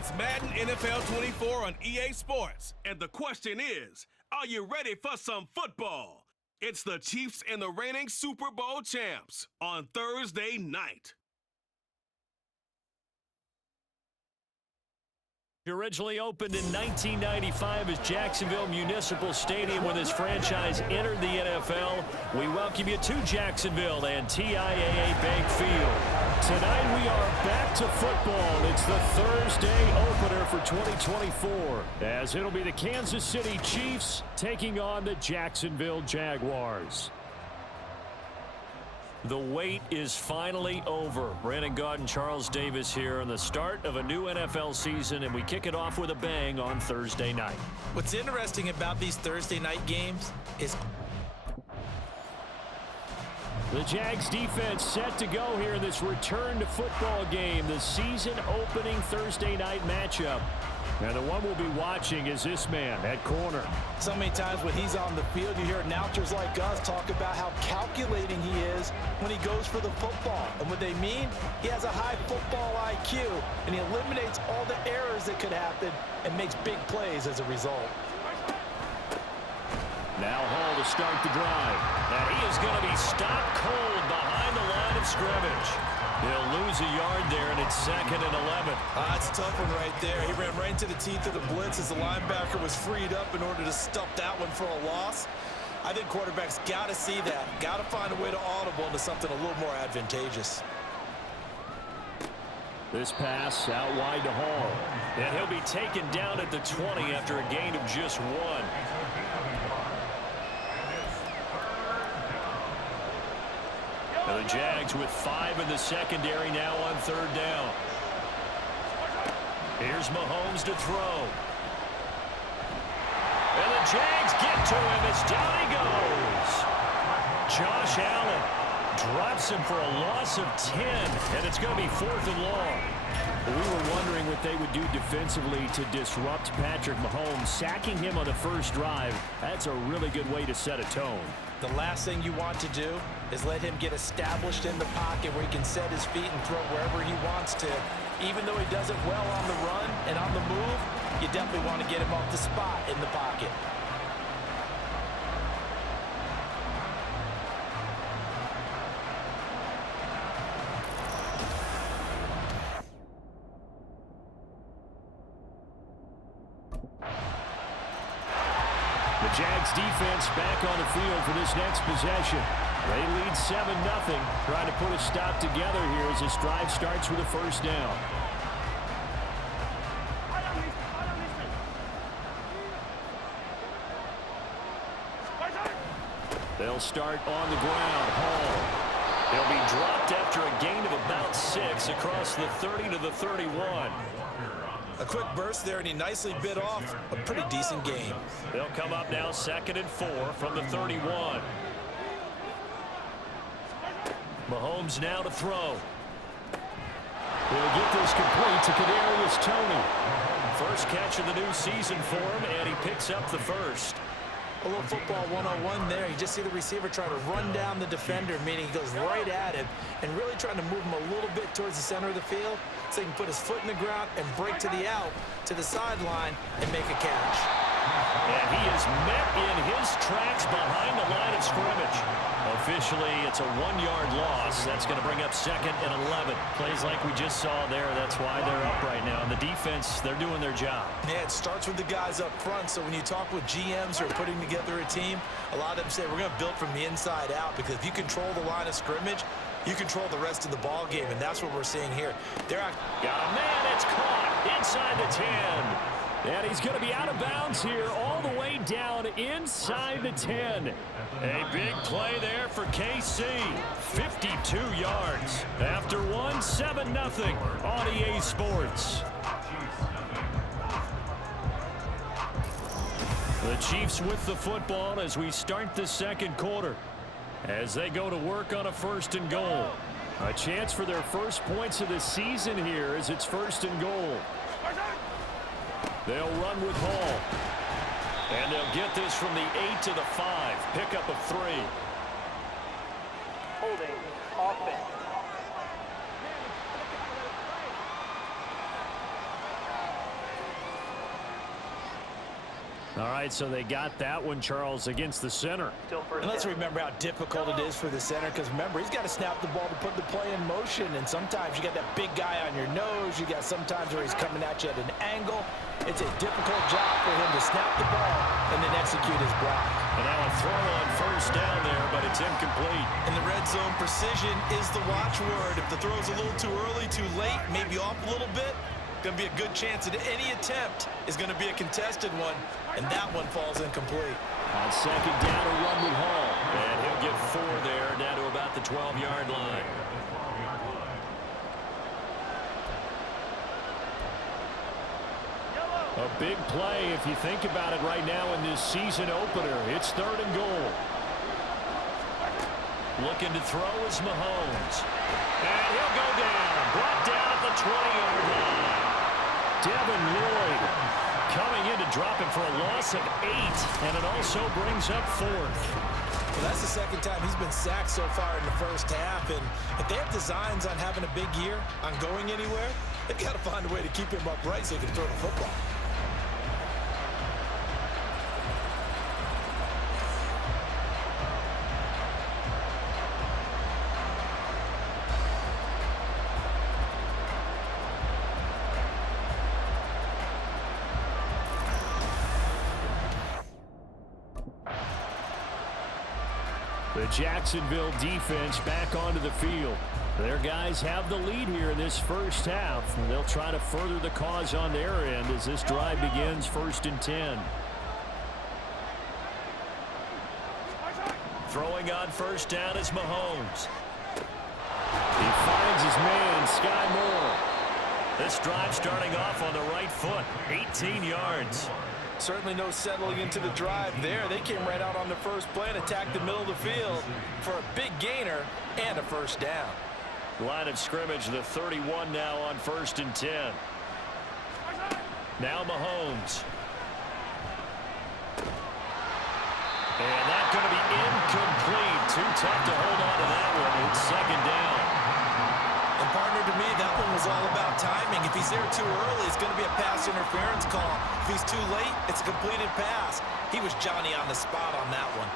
It's Madden NFL 24 on EA Sports. And the question is, are you ready for some football? It's the Chiefs and the reigning Super Bowl champs on Thursday night. Originally opened in 1995 as Jacksonville Municipal Stadium when this franchise entered the NFL. We welcome you to Jacksonville and TIAA Bank Field. Tonight we are back to football. It's the Thursday opener for 2024 as it'll be the Kansas City Chiefs taking on the Jacksonville Jaguars. The wait is finally over. Brandon Gaud and Charles Davis here on the start of a new NFL season, and we kick it off with a bang on Thursday night. What's interesting about these Thursday night games is the Jags defense set to go here in this return to football game, the season opening Thursday night matchup. And the one we'll be watching is this man at corner. So many times when he's on the field, you hear announcers like us talk about how calculating he is when he goes for the football. And what they mean, he has a high football IQ, and he eliminates all the errors that could happen and makes big plays as a result. Now Hall to start the drive. And he is going to be stopped cold behind the line of scrimmage. He'll lose a yard there, and it's 2nd and 11. It's a tough one right there. He ran right into the teeth of the blitz as the linebacker was freed up in order to stuff that one for a loss. I think quarterbacks got to see that. Got to find a way to audible into something a little more advantageous. This pass out wide to Hall. And he'll be taken down at the 20 after a gain of just 1. The Jags with 5 in the secondary now on 3rd down. Here's Mahomes to throw. And the Jags get to him as down he goes. Josh Allen drops him for a loss of 10, and it's going to be 4th and long. We were wondering what they would do defensively to disrupt Patrick Mahomes. Sacking him on the first drive, that's a really good way to set a tone. The last thing you want to do is let him get established in the pocket where he can set his feet and throw wherever he wants to. Even though he does it well on the run and on the move, you definitely want to get him off the spot in the pocket. The Jags defense back on the field for this next possession. They lead 7-0, trying to put a stop together here as this drive starts with a 1st down. They'll start on the ground. Hall. He'll be dropped after a gain of about 6 across the 30 to the 31. A quick burst there, and he nicely bit off a pretty decent game. They'll come up now 2nd and 4 from the 31. Mahomes now to throw. He'll get this complete to Kadarius Toney. First catch of the new season for him, and he picks up the first. A little football 101 there. You just see the receiver trying to run down the defender, meaning he goes right at him and really trying to move him a little bit towards the center of the field so he can put his foot in the ground and break to the out, to the sideline, and make a catch. And he is met in his tracks behind the line of scrimmage. Officially, it's a 1-yard loss. That's going to bring up 2nd and 11. Plays like we just saw there. That's why they're up right now. And the defense, they're doing their job. Yeah, it starts with the guys up front. So when you talk with GMs who are putting together a team, a lot of them say we're going to build from the inside out, because if you control the line of scrimmage, you control the rest of the ball game, and that's what we're seeing here. They're out. Got a man, it's caught inside the 10. And he's going to be out of bounds here all the way down inside the 10. A big play there for KC. 52 yards. After 7-0 on EA Sports. The Chiefs with the football as we start the 2nd quarter. As they go to work on a 1st and goal. A chance for their first points of the season here as it's 1st and goal. They'll run with Hall. And they'll get this from the 8 to the 5. Pickup of 3. Holding offense. All right, so they got that one, Charles, against the center. And let's remember how difficult it is for the center, because remember, he's got to snap the ball to put the play in motion, and sometimes you got that big guy on your nose. You got sometimes where he's coming at you at an angle. It's a difficult job for him to snap the ball and then execute his block. And now a throw on first down there, but it's incomplete. In the red zone, precision is the watchword. If the throw's a little too early, too late, maybe off a little bit, going to be a good chance that any attempt is going to be a contested one, and that one falls incomplete. On second down, a run with Hall, and he'll get 4 there, down to about the 12-yard line. A big play, if you think about it right now in this season opener. It's 3rd and goal. Looking to throw is Mahomes. And he'll go down. Brought down at the 20-yard line. Devin Lloyd coming in to drop him for a loss of 8, and it also brings up 4th. Well, that's the second time he's been sacked so far in the first half, and if they have designs on having a big year, on going anywhere, they've got to find a way to keep him upright so he can throw the football. The Jacksonville defense back onto the field. Their guys have the lead here in this first half. They'll try to further the cause on their end as this drive begins 1st and 10. Throwing on first down is Mahomes. He finds his man, Sky Moore. This drive starting off on the right foot, 18 yards. Certainly no settling into the drive there. They came right out on the first play and attacked the middle of the field for a big gainer and a first down. Line of scrimmage, the 31 now on 1st and 10. Now Mahomes. And that's going to be incomplete. Too tough to hold on to that one. It's 2nd down. And partner, to me, that one was all about timing. If he's there too early, it's going to be a pass interference call. If he's too late, it's a completed pass. He was Johnny on the spot on that one.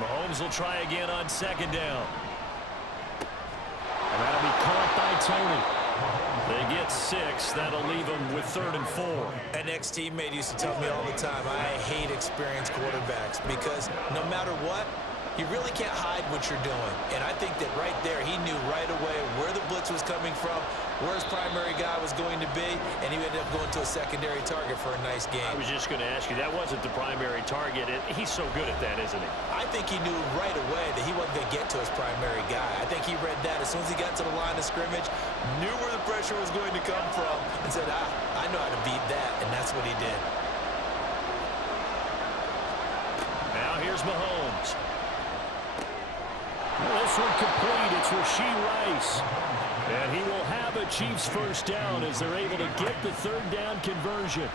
Mahomes will try again on 2nd down. And that'll be caught by Tony. They get 6. That'll leave them with 3rd and 4. An ex-teammate used to tell me all the time, I hate experienced quarterbacks because no matter what, you really can't hide what you're doing. And I think that right there, he knew right away where the blitz was coming from, where his primary guy was going to be, and he ended up going to a secondary target for a nice game. I was just going to ask you, that wasn't the primary target. He's so good at that, isn't he? I think he knew right away that he wasn't going to get to his primary guy. I think he read that as soon as he got to the line of scrimmage, knew where the pressure was going to come from, and said, I know how to beat that, and that's what he did. Now here's Mahomes. This one complete. It's Rashee Rice. And he will have a Chiefs first down as they're able to get the 3rd down conversion.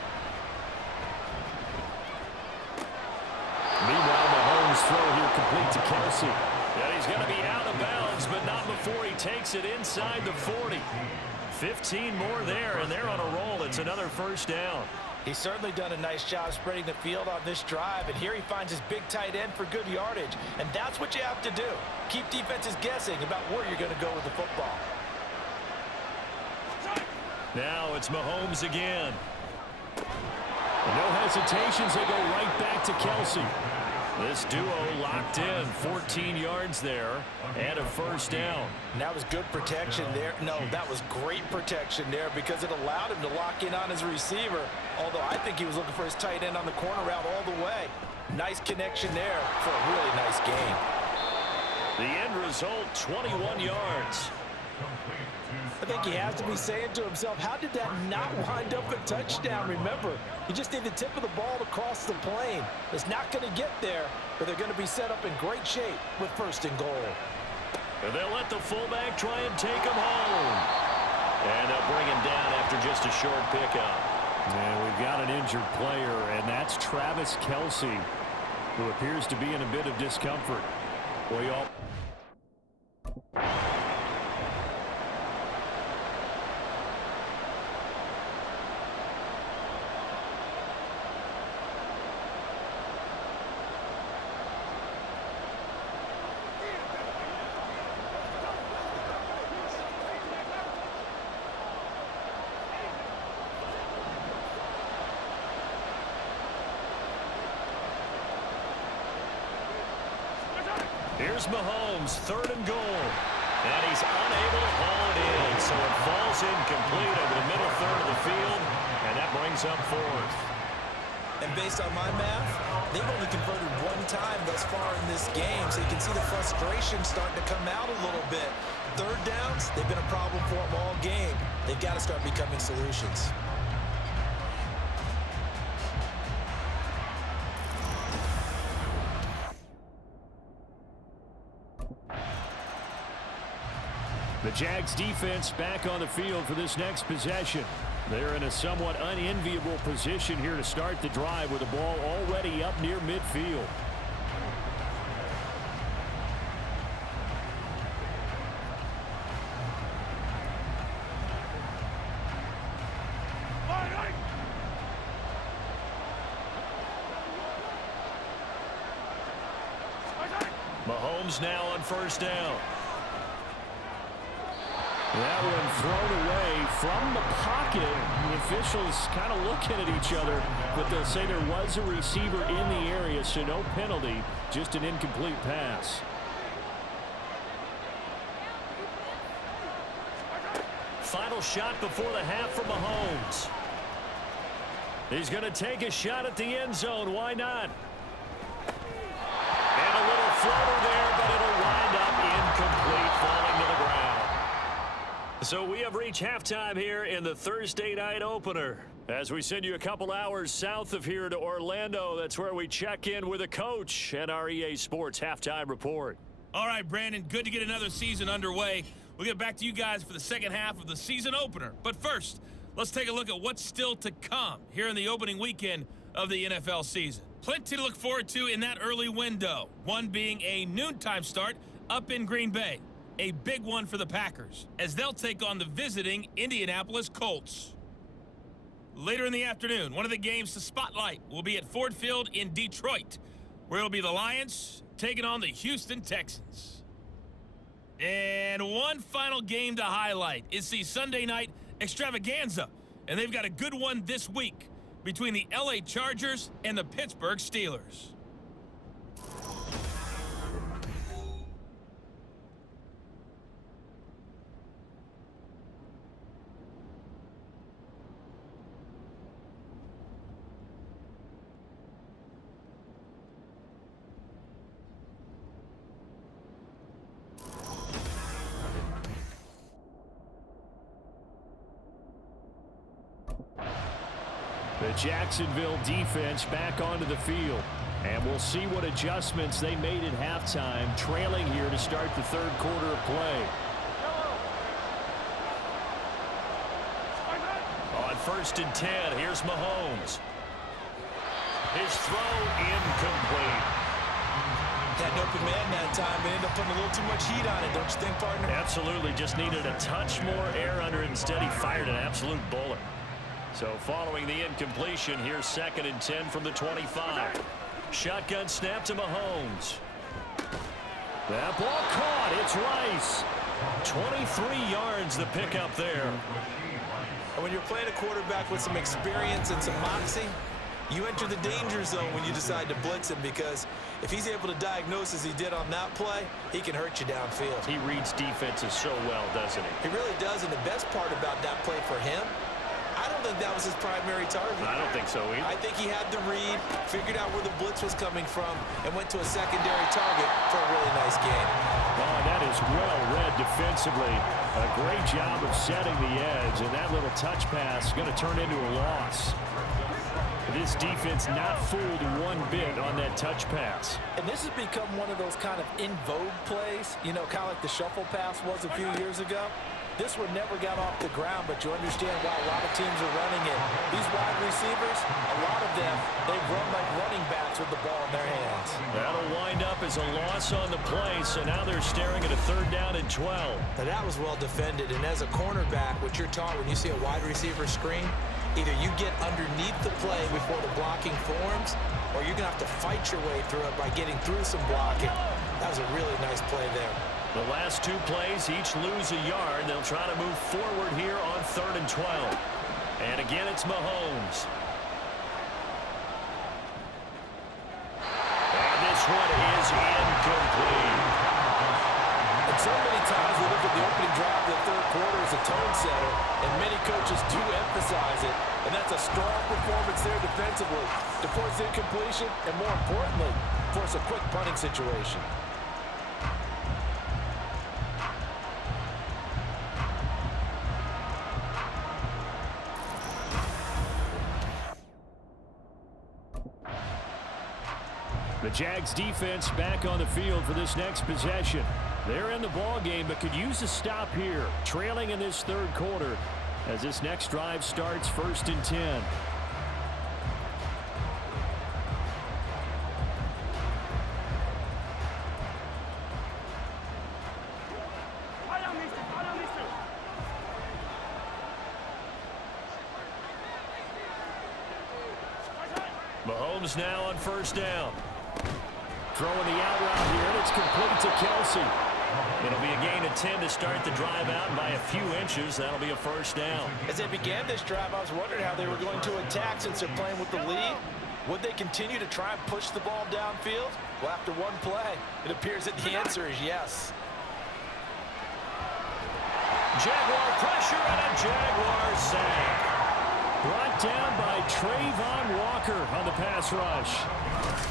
Meanwhile, Mahomes' throw here complete to Kelsey. And he's going to be out of bounds, but not before he takes it inside the 40. 15 more there, and they're on a roll. It's another first down. He's certainly done a nice job spreading the field on this drive, and here he finds his big tight end for good yardage. And that's what you have to do. Keep defenses guessing about where you're going to go with the football. Now it's Mahomes again. No hesitations, they go right back to Kelsey. This duo locked in, 14 yards there, and a first down. And that was good protection there. No, that was great protection there because it allowed him to lock in on his receiver, although I think he was looking for his tight end on the corner route all the way. Nice connection there for a really nice game. The end result, 21 yards. I think he has to be saying to himself, how did that not wind up a touchdown? Remember, he just need the tip of the ball to cross the plane. It's not going to get there, but they're going to be set up in great shape with 1st and goal. And they'll let the fullback try and take him home. And they'll bring him down after just a short pickup. And we've got an injured player, and that's Travis Kelsey, who appears to be in a bit of discomfort. We all... Here's Mahomes, 3rd and goal. And he's unable to haul it in, so it falls incomplete over the middle third of the field, and that brings up 4th. And based on my math, they've only converted 1 time thus far in this game, so you can see the frustration starting to come out a little bit. 3rd downs, they've been a problem for them all game. They've got to start becoming solutions. The Jags defense back on the field for this next possession. They're in a somewhat unenviable position here to start the drive with the ball already up near midfield. Mahomes now on 1st down. That one thrown away from the pocket. The officials kind of looking at each other, but they'll say there was a receiver in the area, so no penalty, just an incomplete pass. Final shot before the half for Mahomes. He's going to take a shot at the end zone. Why not? And a little floater there, but it'll wind up incomplete, falling to the ground. So we have reached halftime here in the Thursday night opener. As we send you a couple hours south of here to Orlando, that's where we check in with a coach at our EA Sports Halftime Report. All right, Brandon, good to get another season underway. We'll get back to you guys for the second half of the season opener. But first, let's take a look at what's still to come here in the opening weekend of the NFL season. Plenty to look forward to in that early window, one being a noontime start up in Green Bay. A big one for the Packers, as they'll take on the visiting Indianapolis Colts. Later in the afternoon, one of the games to spotlight will be at Ford Field in Detroit, where it'll be the Lions taking on the Houston Texans. And one final game to highlight is the Sunday night extravaganza, and they've got a good one this week between the LA Chargers and the Pittsburgh Steelers. The Jacksonville defense back onto the field. And we'll see what adjustments they made at halftime, trailing here to start the 3rd quarter of play. On 1st and 10, here's Mahomes. His throw incomplete. Had an open man that time, but ended up putting a little too much heat on it, don't you think, partner? Absolutely, just needed a touch more air under it. Instead, he fired an absolute bullet. So following the incompletion, here's 2nd and 10 from the 25. Shotgun snap to Mahomes. That ball caught. It's Rice. 23 yards the pickup there. And when you're playing a quarterback with some experience and some moxie, you enter the danger zone when you decide to blitz him, because if he's able to diagnose as he did on that play, he can hurt you downfield. He reads defenses so well, doesn't he? He really does, and the best part about that play for him, I don't think that was his primary target. I don't think so either. I think he had the read, figured out where the blitz was coming from, and went to a secondary target for a really nice game. Oh, that is well read defensively. A great job of setting the edge, and that little touch pass is going to turn into a loss. This defense not fooled one bit on that touch pass. And this has become one of those kind of in vogue plays, you know, kind of like the shuffle pass was a few years ago. This one never got off the ground, but you understand why a lot of teams are running it. These wide receivers, a lot of them, they run like running backs with the ball in their hands. That'll wind up as a loss on the play, so now they're staring at a 3rd down and 12. Now that was well defended, and as a cornerback, what you're taught when you see a wide receiver screen, either you get underneath the play before the blocking forms, or you're going to have to fight your way through it by getting through some blocking. That was a really nice play there. The last 2 plays each lose a yard. They'll try to move forward here on 3rd and 12. And again, it's Mahomes. And this one is incomplete. And so many times we look at the opening drive of the third quarter as a tone setter, and many coaches do emphasize it, and that's a strong performance there defensively to force incompletion and, more importantly, force a quick punting situation. The Jags defense back on the field for this next possession. They're in the ball game, but could use a stop here, trailing in this third quarter as this next drive starts 1st and 10. Mahomes now on 1st down. Throwing the out route here, and it's complete to Kelsey. It'll be a gain of 10 to start the drive out by a few inches. That'll be a 1st down. As they began this drive, I was wondering how they were going to attack since they're playing with the lead. Would they continue to try and push the ball downfield? Well, after one play, it appears that the answer is yes. Jaguar pressure and a Jaguar sack. Brought down by Trayvon Walker on the pass rush.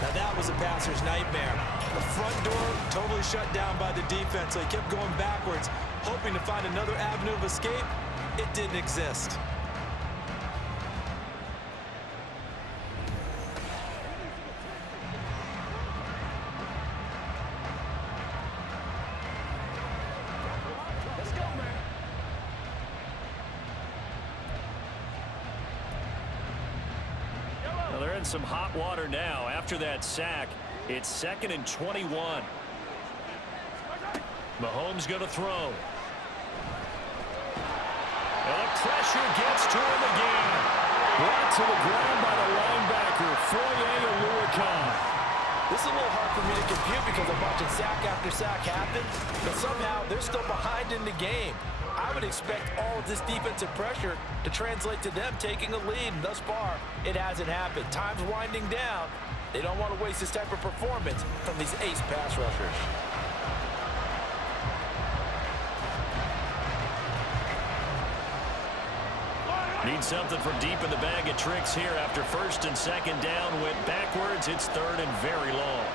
Now that was a passer's nightmare. The front door totally shut down by the defense, so he kept going backwards, hoping to find another avenue of escape. It didn't exist. Some hot water now after that sack. It's 2nd and 21. Mahomes going to throw. And the pressure gets to him again. Brought to the ground by the linebacker, Foye Oluokun. This is a little hard for me to compute because I'm watching sack after sack happen, but somehow they're still behind in the game. I would expect all of this defensive pressure to translate to them taking a lead, and thus far, it hasn't happened. Time's winding down. They don't want to waste this type of performance from these ace pass rushers. Need something from deep in the bag of tricks here after 1st and 2nd down. Went backwards. It's 3rd and very long.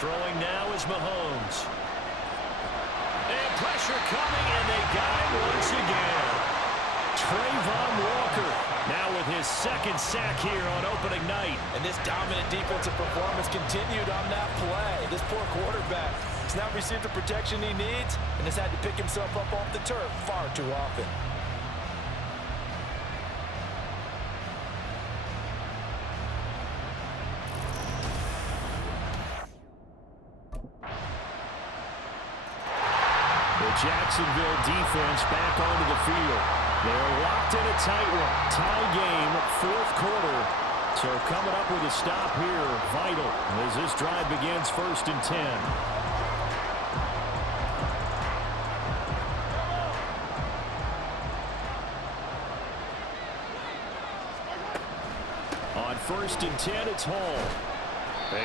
Throwing now is Mahomes. And pressure coming, and they got him once again. Trayvon Walker now with his 2nd sack here on opening night. And this dominant defensive performance continued on that play. This poor quarterback has now received the protection he needs and has had to pick himself up off the turf far too often. Jacksonville defense back onto the field. They're locked in a tight one. Tie game, 4th quarter. So coming up with a stop here, vital, as this drive begins 1st and 10. On 1st and 10, it's Hall.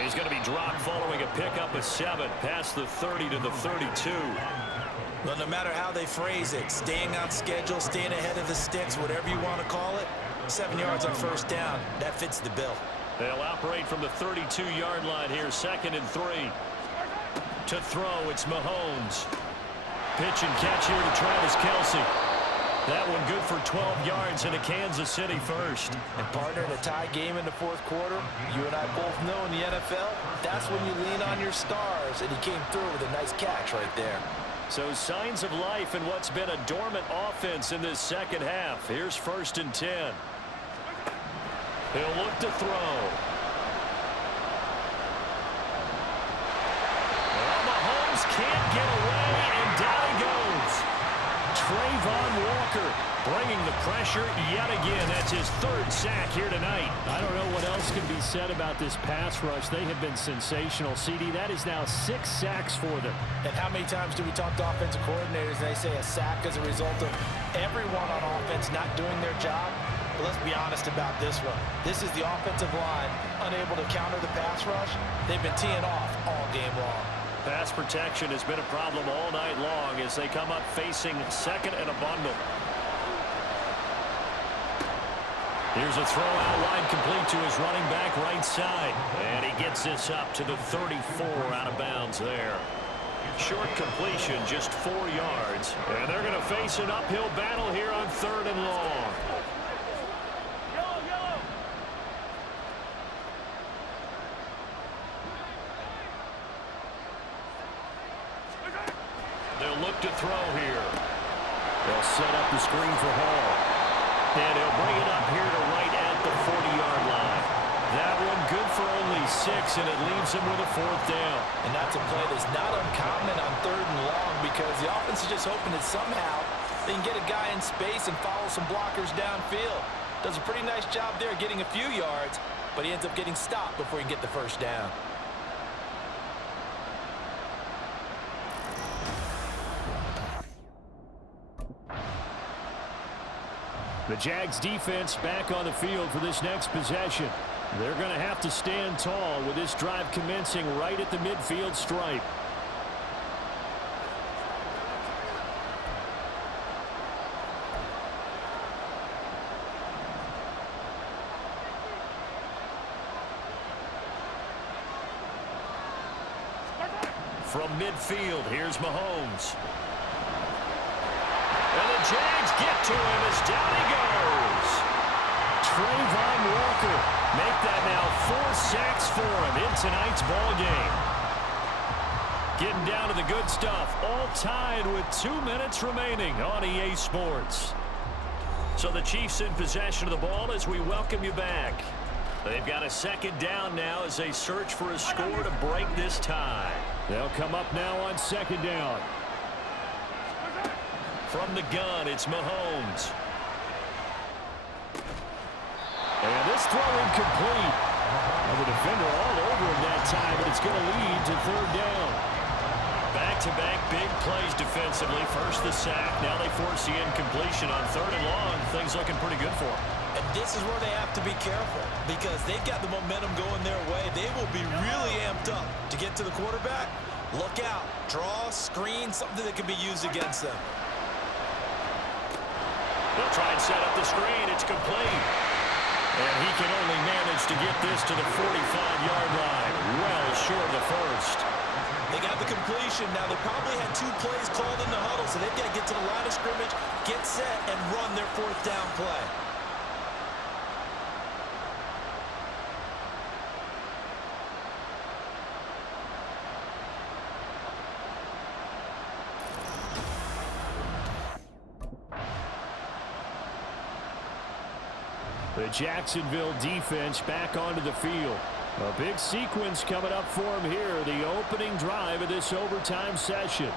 He's going to be dropped following a pickup of 7 past the 30 to the 32. Well, no matter how they phrase it, staying on schedule, staying ahead of the sticks, whatever you want to call it, 7 yards on 1st down, that fits the bill. They'll operate from the 32-yard line here, 2nd and 3. To throw, it's Mahomes. Pitch and catch here to Travis Kelsey. That one good for 12 yards and a Kansas City 1st. And partner, in a tie game in the 4th quarter, you and I both know in the NFL, that's when you lean on your stars, and he came through with a nice catch right there. So signs of life in what's been a dormant offense in this 2nd half. Here's 1st and 10. He'll look to throw. Well, Mahomes can't get away, and down he goes. Trayvon Walker bringing the pressure yet again. That's his 3rd sack here tonight. I don't know what else can be said about this pass rush. They have been sensational. CD, that is now 6 sacks for them. And how many times do we talk to offensive coordinators and they say a sack as a result of everyone on offense not doing their job? But let's be honest about this one. This is the offensive line unable to counter the pass rush. They've been teeing off all game long. Pass protection has been a problem all night long as they come up facing second and a bundle. Here's a throw out wide complete to his running back right side. And he gets this up to the 34 out of bounds there. Short completion, just 4 yards. And they're going to face an uphill battle here on 3rd and long. They'll look to throw here. They'll set up the screen for Hall. And he'll bring it up here to right at the 40-yard line. That one good for only 6, and it leaves him with a 4th down. And that's a play that's not uncommon on 3rd and long because the offense is just hoping that somehow they can get a guy in space and follow some blockers downfield. Does a pretty nice job there getting a few yards, but he ends up getting stopped before he can get the 1st down. The Jags defense back on the field for this next possession. They're going to have to stand tall with this drive commencing right at the midfield stripe. From midfield, here's Mahomes. And the Jags get to him as down he goes. Trayvon Walker make that now 4 sacks for him in tonight's ball game. Getting down to the good stuff, all tied with 2 minutes remaining on EA Sports. So the Chiefs in possession of the ball as we welcome you back. They've got a 2nd down now as they search for a score to break this tie. They'll come up now on 2nd down. From the gun, it's Mahomes. And this throw incomplete. Well, the defender all over him that time, but it's going to lead to 3rd down. Back-to-back big plays defensively. First the sack, now they force the incompletion on 3rd and long. Things looking pretty good for them. And this is where they have to be careful because they've got the momentum going their way. They will be really amped up to get to the quarterback. Look out. Draw, screen, something that can be used against them. They'll try and set up the screen. It's complete. And he can only manage to get this to the 45-yard line. Well short of the 1st. They got the completion. Now, they probably had 2 plays called in the huddle, so they've got to get to the line of scrimmage, get set, and run their 4th down play. The Jacksonville defense back onto the field. A big sequence coming up for them here, the opening drive of this overtime session.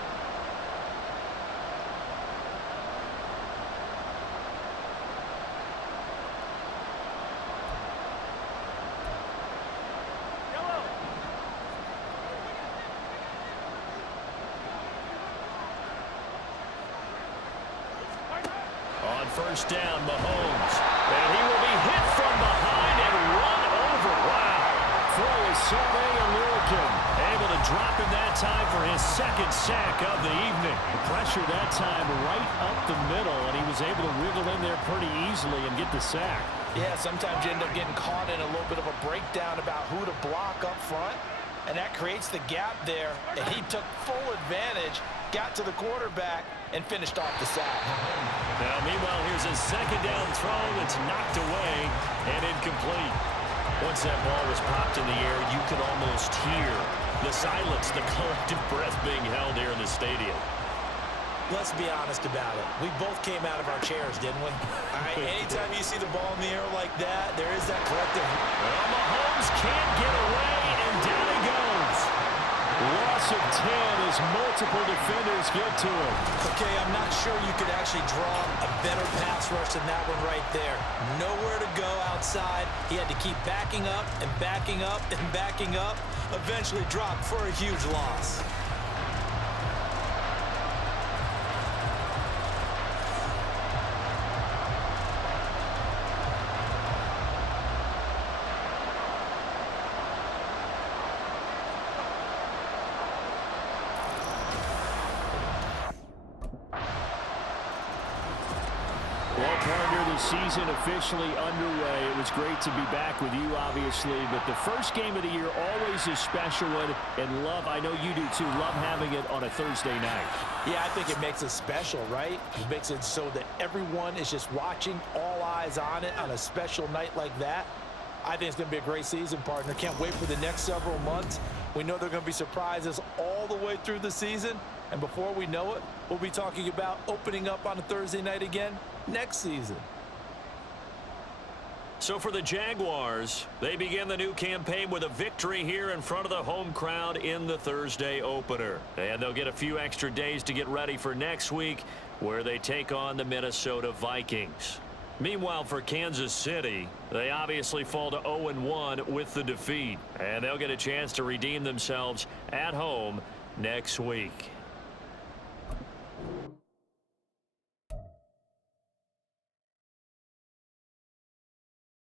On 1st down, Mahomes. And he will be hit from behind and run over. Wow. Throw is American. Able to drop him that time for his 2nd sack of the evening. The pressure that time right up the middle, and he was able to wriggle in there pretty easily and get the sack. Yeah, sometimes you end up getting caught in a little bit of a breakdown about who to block up front, and that creates the gap there, and he took full advantage, got to the quarterback, and finished off the sack. Now, meanwhile, here's a 2nd down throw that's knocked away and incomplete. Once that ball was popped in the air, you could almost hear the silence, the collective breath being held here in the stadium. Let's be honest about it. We both came out of our chairs, didn't we? All right, anytime you see the ball in the air like that, there is that collective. Well, Mahomes can't get away, and down he goes. Loss of 10 as multiple defenders get to him. Okay, I'm not sure you could actually draw a better pass rush than that one right there. Nowhere to go outside. He had to keep backing up and backing up and backing up. Eventually dropped for a huge loss. the season officially underway. It was great to be back with you, obviously, but the first game of the year always a special one, and I know you do too, love having it on a Thursday night. Yeah, I think it makes it special, right? It makes it so that everyone is just watching, all eyes on it on a special night like that. I think it's going to be a great season, partner. Can't wait for the next several months. We know there are going to be surprises all the way through the season, and before we know it, we'll be talking about opening up on a Thursday night again next season. So for the Jaguars, they begin the new campaign with a victory here in front of the home crowd in the Thursday opener. And they'll get a few extra days to get ready for next week, where they take on the Minnesota Vikings. Meanwhile, for Kansas City, they obviously fall to 0-1 with the defeat, and they'll get a chance to redeem themselves at home next week.